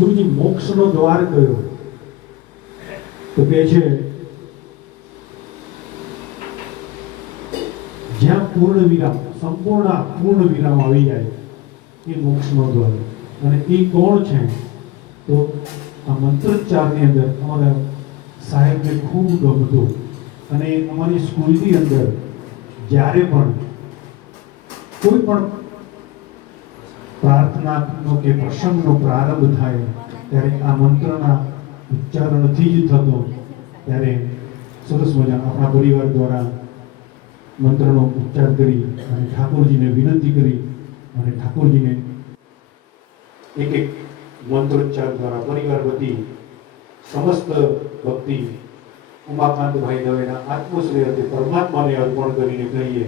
ગુરુજી મોક્ષનો દ્વાર કયો? તો કહે છે જ્યાં પૂર્ણ વિરામ, સંપૂર્ણ પૂર્ણ વિરામ આવી જાય એ મોક્ષનો દ્વાર. અને એ કોણ છે? તો આ મંત્રોચ્ચારની અંદર અમારા સાહેબને ખૂબ ગમતું. અને અમારી સ્કૂલની અંદર જ્યારે પણ કોઈ પણ પ્રાર્થનાનો કે પ્રસંગનો પ્રારંભ થાય ત્યારે આ મંત્રના ઉચ્ચારણથી જ થતો. ત્યારે સરસ મજાના આપણા પરિવાર દ્વારા મંત્રનો ઉચ્ચાર કરી અને ઠાકોરજીને વિનંતી કરી અને ઠાકોરજીને એક એક મંત્રોચ્ચાર દ્વારા પરિવાર વતી સમસ્ત ભક્તિ ઉમાકાંતભાઈ દવેના આત્મશ્રેય તે પરમાત્માને અર્પણ કરીને કહીએ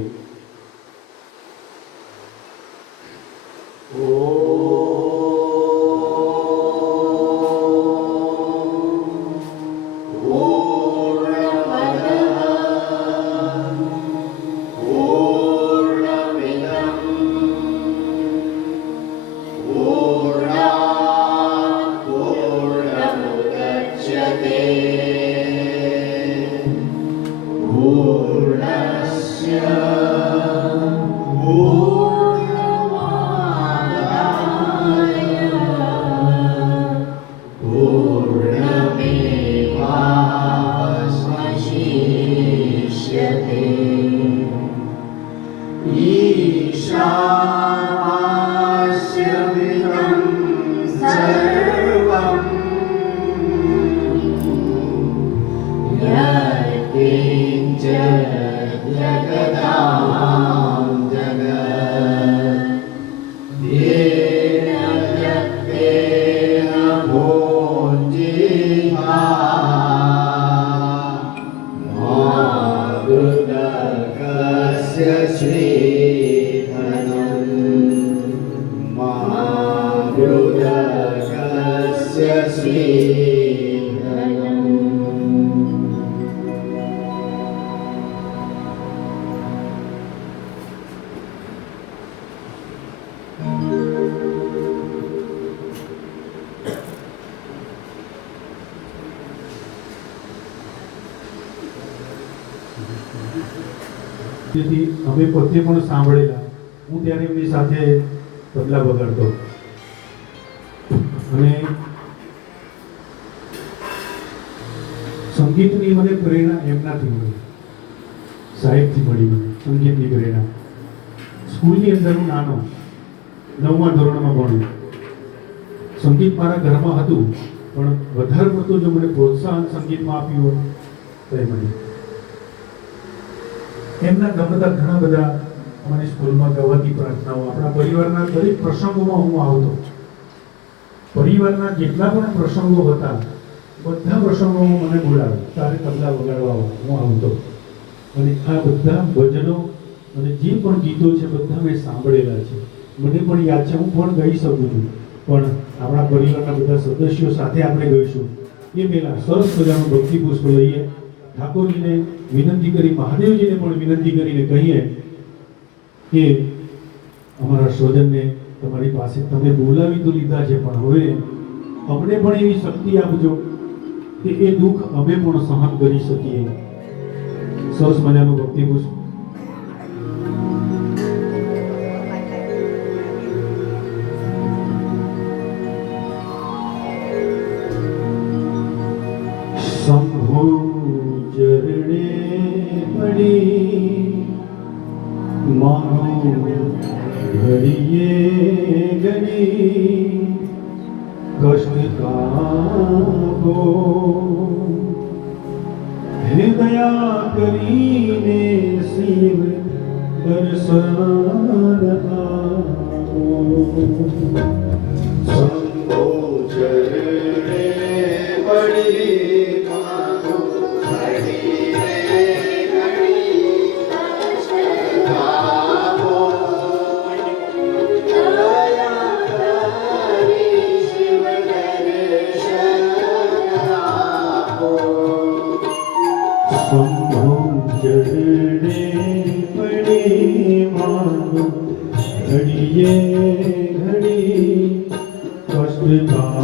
તેથી અમે પોતે પણ સાંભળેલા. હું ત્યારે એમની સાથે તબલા વગાડતો અને સંગીતની મને પ્રેરણા એમનાથી મળી, સાહેબથી મળી મને સંગીતની પ્રેરણા. સ્કૂલની અંદર હું નાનો 9મા ધોરણમાં ભણ્યો. સંગીત મારા ઘરમાં હતું પણ વધારે પડતું જો મને પ્રોત્સાહન સંગીતમાં આપ્યું હોય તો એ મને એમના ગમતા ઘણા બધા અમારી સ્કૂલમાં ગવાતી પ્રાર્થનાઓ, આપણા પરિવારના દરેક પ્રસંગોમાં હું આવતો. પરિવારના જેટલા પણ પ્રસંગો હતા બધા પ્રસંગોમાં મને બોલાવે, તારે તબલા વગાડવા હું આવતો. અને આ બધા ભજનો અને જે પણ ગીતો છે બધા મેં સાંભળેલા છે. મને પણ યાદ છે, હું પણ ગાઈ શકું છું. પણ આપણા પરિવારના બધા સદસ્યો સાથે આપણે ગઈશું એ પહેલાં સરસ મજાનું ભક્તિ પુષ્પ લઈએ, ઠાકોરજીને વિનંતી કરી, મહાદેવજીને પણ વિનંતી કરીને કહીએ કે અમારા સ્વજનને તમારી પાસે તમે બોલાવી તો લીધા છે, પણ હવે અમને પણ એવી શક્તિ આપજો કે એ દુઃખ અમે પણ સહન કરી શકીએ. સરસ મજાનું ભક્તિ પુષ્પ. શંભુ ચરણે પડી માનો ઘડીએ ઘડી કષ્ટ કાપો, હે દયા કરીને શિવ દર્શન આપો. શંભુ ચરણે પડી ચરણે પડી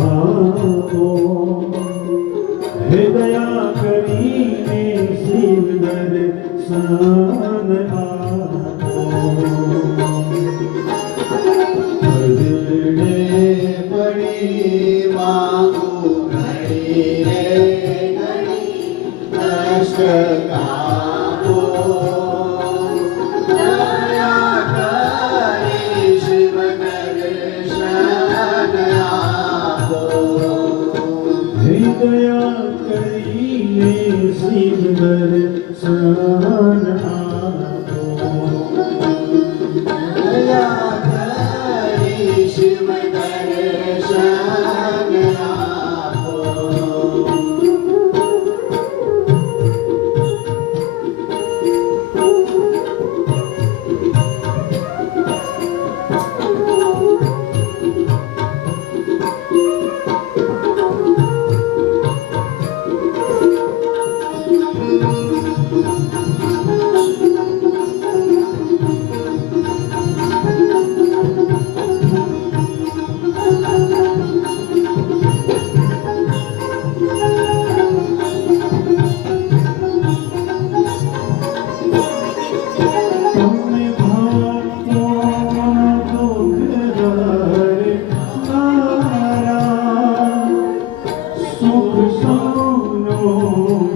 આવો હે દયા કરીને શિવ દર્શન આપો ભજડે પડી માંગુ ઘડી રે ઘડી કષ્ટ કાપો દયા કરી શિવ દર્શન આપો હે દયા કરીને શિવ દર્શન આપો દયા કરી શિવ દર્શન આપો તમને ભક્તોના દુઃખ હરનારા સુખ સૌનો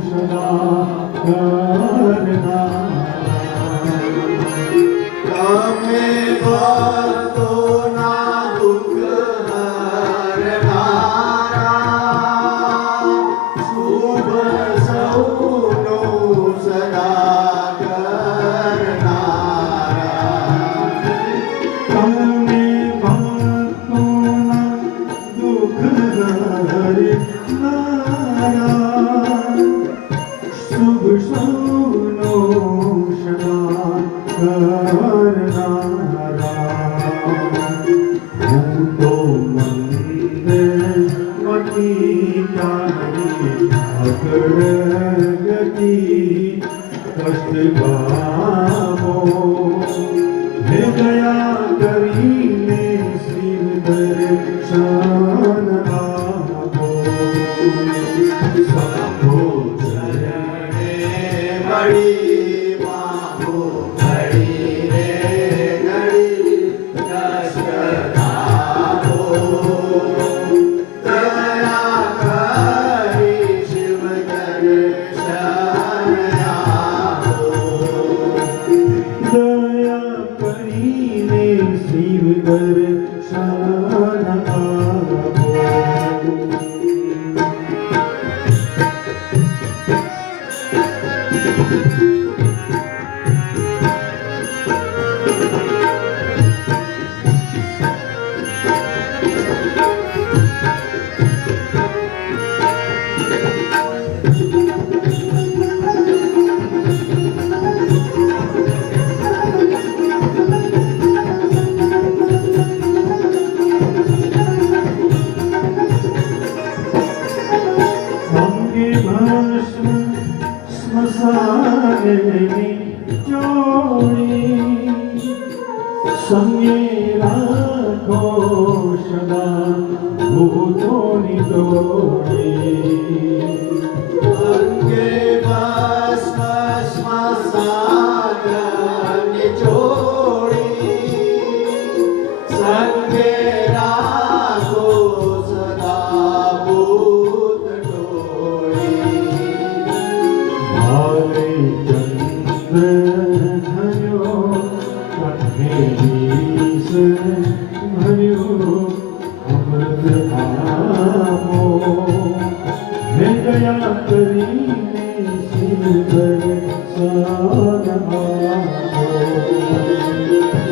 સદા કરનારા તમે ભક્તોના દુઃખ હરનારા શુભ સૌનો સદા કરનારા તમને ભક્તોના દુઃખ હરનારા શુભ સૌનો સદા કરનારા હું તો મંદમતી તારી અગળ ગતિ કષ્ટ ગામો હે દયા કરીને શિવ દર્શન આપો શંભો ચરણે મળી માંગો ઘડી રે ઘડી કષ્ટ આપો દયા કરી શિવ દર્શન આપો દયા કરીને શિવ દર્શન આપો અંગે ભસ્મ સ્મશાનની ચોળી સંગે રાખો સદા ભૂતોની દોડી અંગે ભસ્મ સ્મશાનની ચોળી સંગે રાખો સદા ભૂત ટોળી ભારે ચંદ્ર ધર્યો કંઠે વિષ ભર્યો અમૃત આપો હે દયા કરીને શિવ દર્શન આપો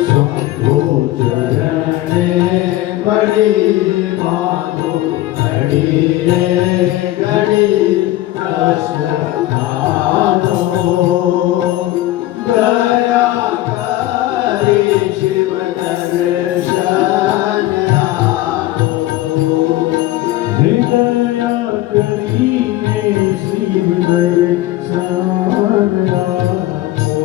શંભો ચરણે પડી માંગો ઘડી રે ઘડી કષ્ટ આપો દયા કરી શિવ દર્શન આપો હે દયા કરીને શિવ દર્શન આપો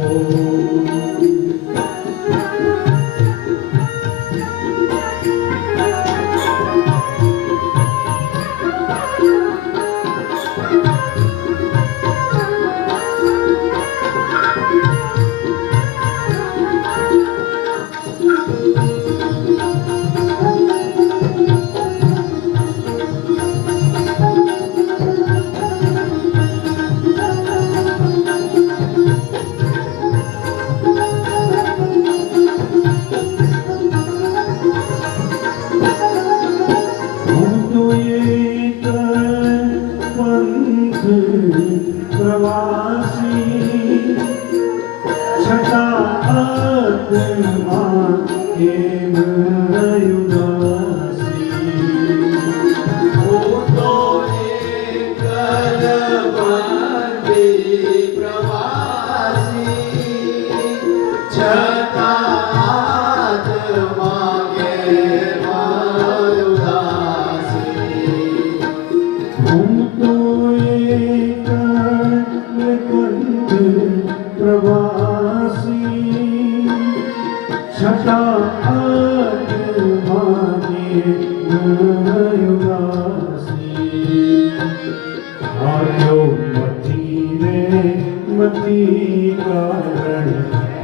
નથી કારણ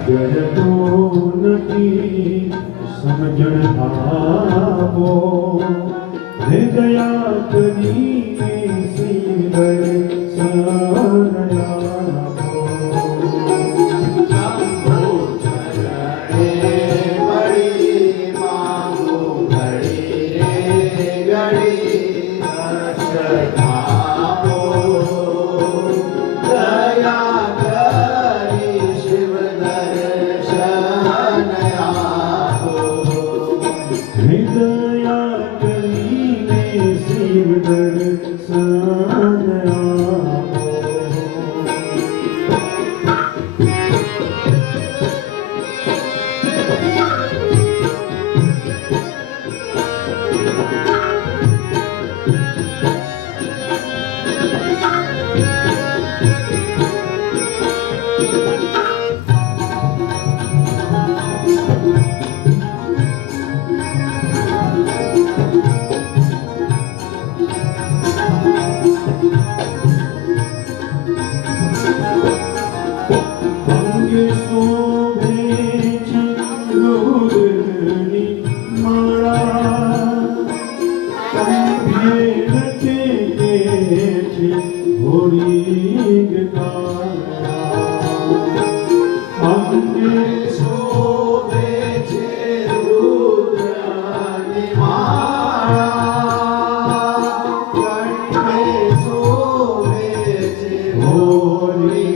જડતો નથી સમજણ આપો હે દયા કરીને શ્રી દર્શન આપો શંભો ચરણે પડી માંગો ઘડી રે ઘડી દર્શન આપો દયા કરી શિવ દર્શન આપો હૃદયા કરીને શિવ દર્શન આપો અંગે શોભે છે રુદ્રની માળા કંઠે લટકે છે હોળી કાળા અંગે શોભે છે રુદ્રની માળા કંઠે શોભે છે હોળી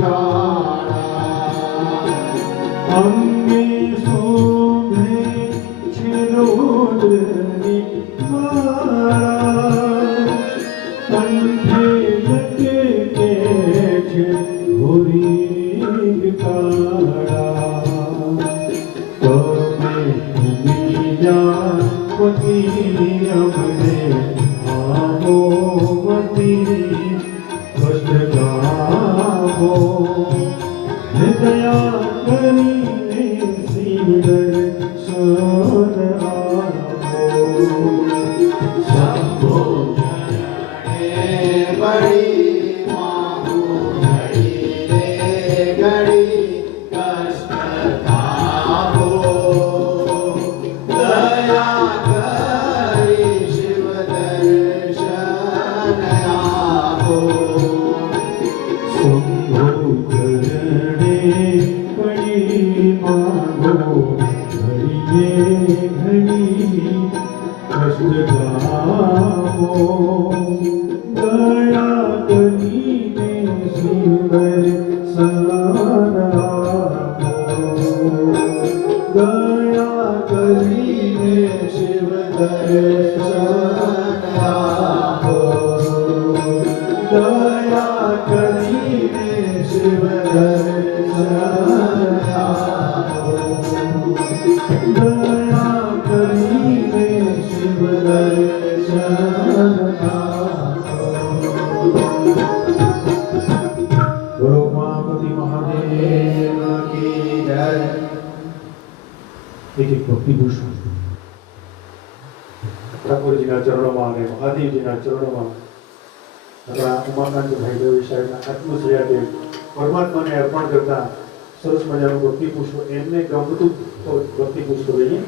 કાળા અંગે શોભે છે રુદ્રની માળા કંઠે લટકે છે હોળી કાળા તમે બીજા પતિ અમને આપો મતી કષ્ટ ગાવો હે દયા કરીને શિવ દર્શન આપો શંભો ચરણે પડી માંગો ઘડી રે ઘડી કષ્ટ આપો દયા કરી શિવ દર્શન આપો શંભો ચરણે પડી માંગો ઘડીએ ઘડી કષ્ટ ગાવો દયા કરીને શિવ દર્શન આપો દયા કરીને શિવ દર્શન આપો દયા કરીને શિવ દર્શન આપો દયા કરીને શિવ દર્શન આપો ગુરુ મહાપતિ મહાદેવ કી જય એક ભક્તિ પુષ્પ ઠાકોરજીના ચરણોમાં અને મહાદેવજીના ચરણોમાં આપણા ઉમાકાંતભાઈ દવે સાહેબના આત્મશ્રેયાને પરમાત્માને અર્પણ કરતા સરસ મજાનું ભક્તિ પુષ્પ એમને ગમતું ભક્તિ પુષ્પ લઈએ